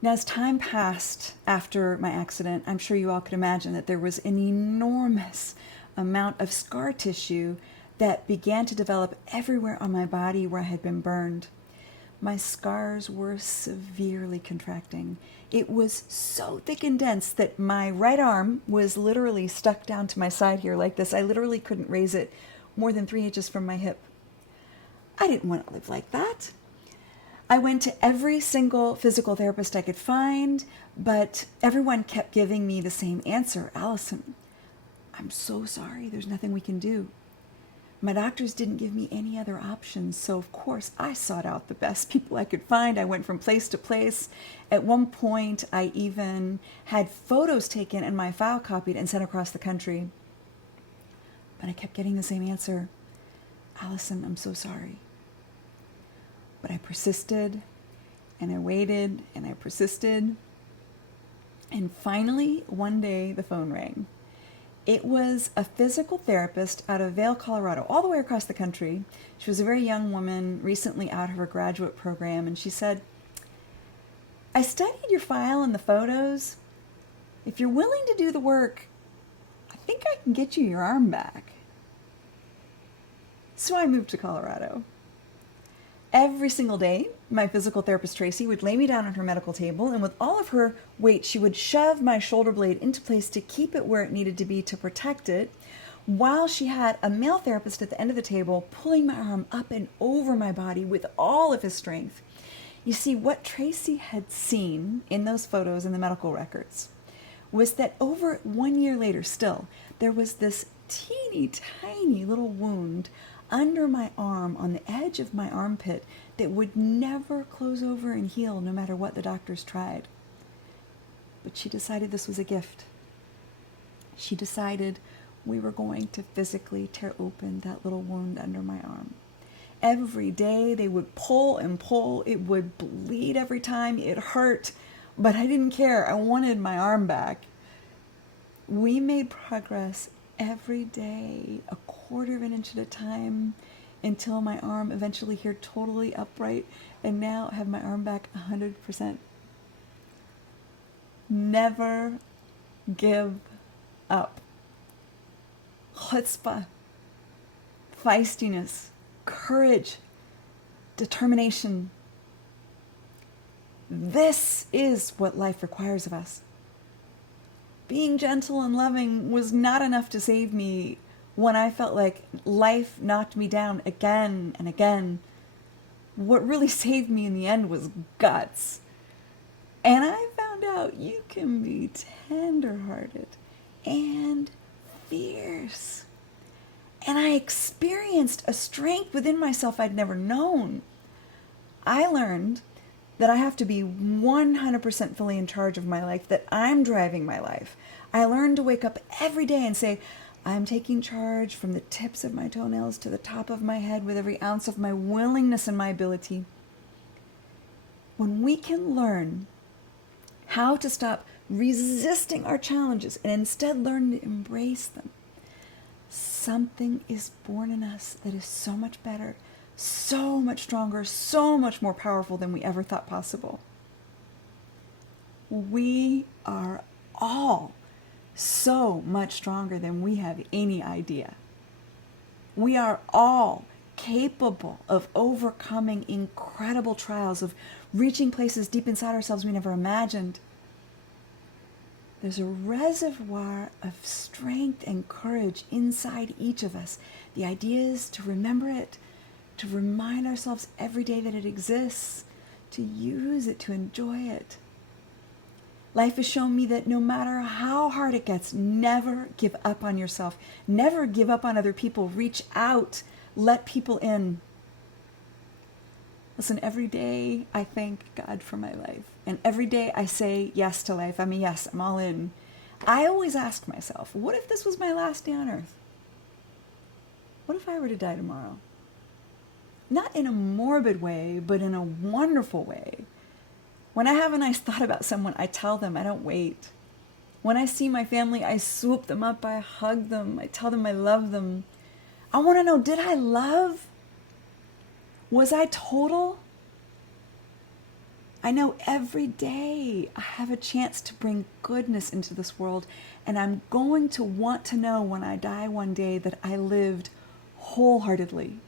Now, as time passed after my accident, I'm sure you all could imagine that there was an enormous amount of scar tissue that began to develop everywhere on my body where I had been burned. My scars were severely contracting. It was so thick and dense that my right arm was literally stuck down to my side here like this. I literally couldn't raise it more than 3 inches from my hip. I didn't want to live like that. I went to every single physical therapist I could find, but everyone kept giving me the same answer. Allison, I'm so sorry. There's nothing we can do. My doctors didn't give me any other options, so of course I sought out the best people I could find. I went from place to place. At one point, I even had photos taken and my file copied and sent across the country. But I kept getting the same answer. Allison, I'm so sorry. But I persisted, and I waited, and I persisted. And finally, one day, the phone rang. It was a physical therapist out of Vail, Colorado, all the way across the country. She was a very young woman, recently out of her graduate program, and she said, I studied your file and the photos. If you're willing to do the work, I think I can get you your arm back. So I moved to Colorado. Every single day, my physical therapist, Tracy, would lay me down on her medical table, and with all of her weight, she would shove my shoulder blade into place to keep it where it needed to be to protect it, while she had a male therapist at the end of the table pulling my arm up and over my body with all of his strength. You see, what Tracy had seen in those photos in the medical records was that over 1 year later still, there was this teeny tiny little wound under my arm on the edge of my armpit that would never close over and heal no matter what the doctors tried. But she decided this was a gift. She decided we were going to physically tear open that little wound under my arm. Every day they would pull and pull. It would bleed every time. It hurt, but I didn't care. I wanted my arm back. We made progress every day, a quarter of an inch at a time, until my arm eventually here totally upright, and now I have my arm back 100%. Never give up. Chutzpah, feistiness, courage, determination. This is what life requires of us. Being gentle and loving was not enough to save me when I felt like life knocked me down again and again. What really saved me in the end was guts. And I found out you can be tender-hearted and fierce. And I experienced a strength within myself I'd never known. I learned that I have to be 100% fully in charge of my life, that I'm driving my life. I learned to wake up every day and say, I'm taking charge from the tips of my toenails to the top of my head with every ounce of my willingness and my ability. When we can learn how to stop resisting our challenges and instead learn to embrace them, something is born in us that is so much better, so much stronger, so much more powerful than we ever thought possible. We are all so much stronger than we have any idea. We are all capable of overcoming incredible trials, of reaching places deep inside ourselves we never imagined. There's a reservoir of strength and courage inside each of us. The idea is to remember it, to remind ourselves every day that it exists, to use it, to enjoy it. Life has shown me that no matter how hard it gets, never give up on yourself. Never give up on other people. Reach out. Let people in. Listen, every day I thank God for my life. And every day I say yes to life. I'm a yes. I'm all in. I always ask myself, what if this was my last day on earth? What if I were to die tomorrow? Not in a morbid way, but in a wonderful way. When I have a nice thought about someone, I tell them, I don't wait. When I see my family, I swoop them up, I hug them, I tell them I love them. I want to know, did I love? Was I total? I know every day I have a chance to bring goodness into this world, and I'm going to want to know when I die one day that I lived wholeheartedly